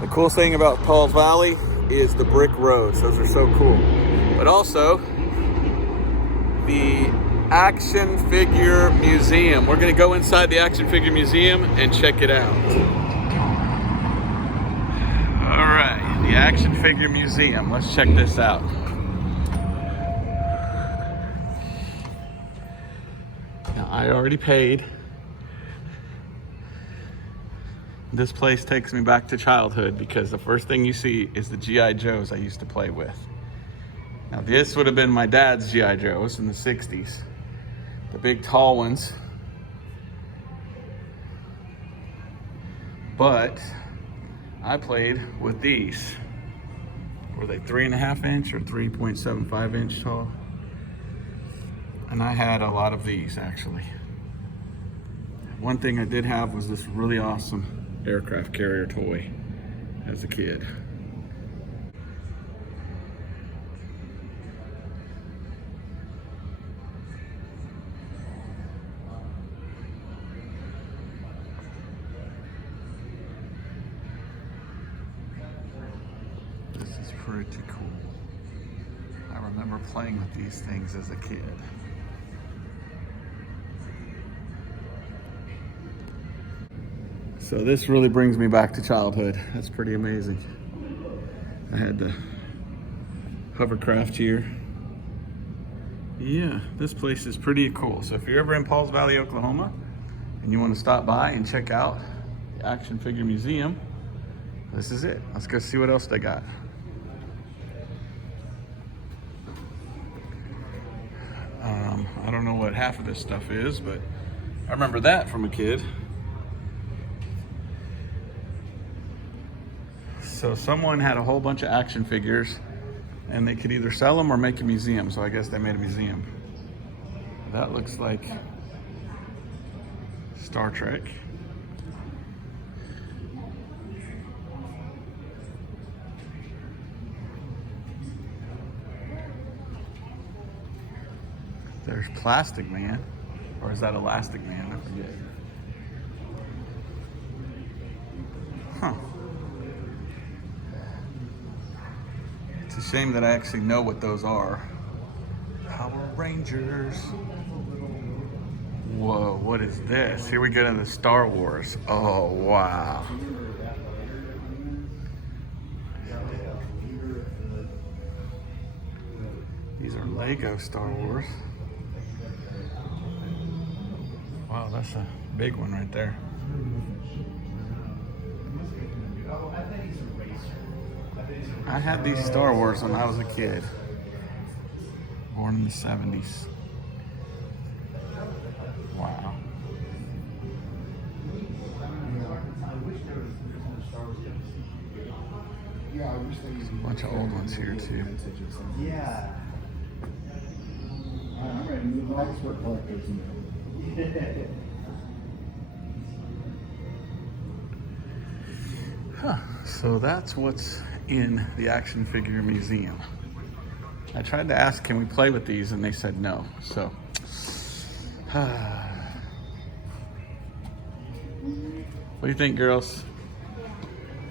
The cool thing about Pauls Valley is the brick roads. Those are so cool. But also, the Action Figure Museum. We're going to go inside the Action Figure Museum and check it out. All right, the Action Figure Museum. Let's check this out. Now, I already paid. This place takes me back to childhood because the first thing you see is the G.I. Joes I used to play with. Now this would have been my dad's G.I. Joes in the 60s. The big tall ones. But I played with these. Were they 3.5 inch or 3.75 inch tall? And I had a lot of these actually. One thing I did have was this really awesome aircraft carrier toy as a kid. This is pretty cool. I remember playing with these things as a kid. So this really brings me back to childhood. That's pretty amazing. I had the hovercraft here. Yeah, this place is pretty cool. So if you're ever in Pauls Valley, Oklahoma, and you want to stop by and check out the Action Figure Museum, this is it. Let's go see what else they got. I don't know what half of this stuff is, but I remember that from a kid. So someone had a whole bunch of action figures and they could either sell them or make a museum. So I guess they made a museum. That looks like Star Trek. There's Plastic Man, or is that Elastic Man? I forget. Huh. It's a shame that I actually know what those are. Power Rangers. Whoa, what is this? Here we go into Star Wars. Oh, wow. These are Lego Star Wars. Wow, that's a big one right there. I had these Star Wars when I was a kid. Born in the 70s. Wow. There's a bunch of old ones here too. Yeah. I'm ready to move on. That's what collectors know. Huh. So that's what's in the Action Figure Museum. I tried to ask, can we play with these? And they said no. So, what do you think, girls?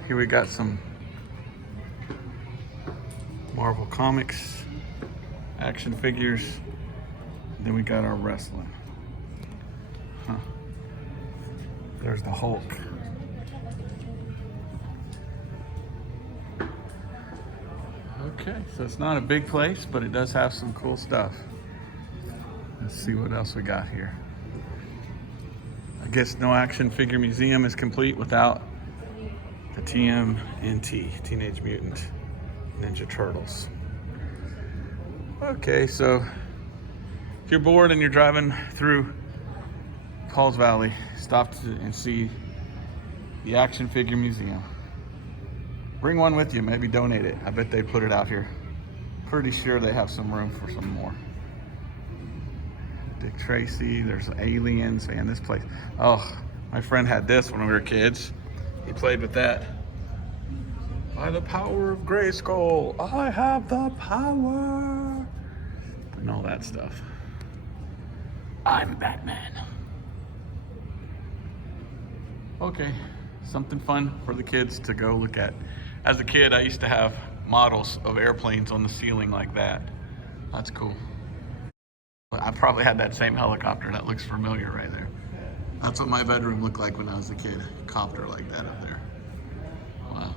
Here we got some Marvel Comics action figures. Then we got our wrestling. Huh. There's the Hulk. Okay, so it's not a big place, but it does have some cool stuff. Let's see what else we got here. I guess no Action Figure Museum is complete without the TMNT, Teenage Mutant Ninja Turtles. Okay, so if you're bored and you're driving through Pauls Valley, stop and see the Action Figure Museum. Bring one with you, maybe donate it. I bet they put it out here. Pretty sure they have some room for some more. Dick Tracy, there's aliens, man, this place. Oh, my friend had this when we were kids. He played with that. By the power of Grayskull, I have the power. And all that stuff. I'm Batman. Okay, something fun for the kids to go look at. As a kid, I used to have models of airplanes on the ceiling like that. That's cool. I probably had that same helicopter. That looks familiar right there. That's what my bedroom looked like when I was a kid. A copter like that up there. Wow.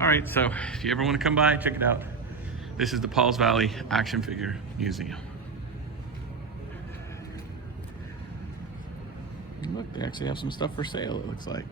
All right, so if you ever want to come by, check it out. This is the Pauls Valley Action Figure Museum. Look, they actually have some stuff for sale, it looks like.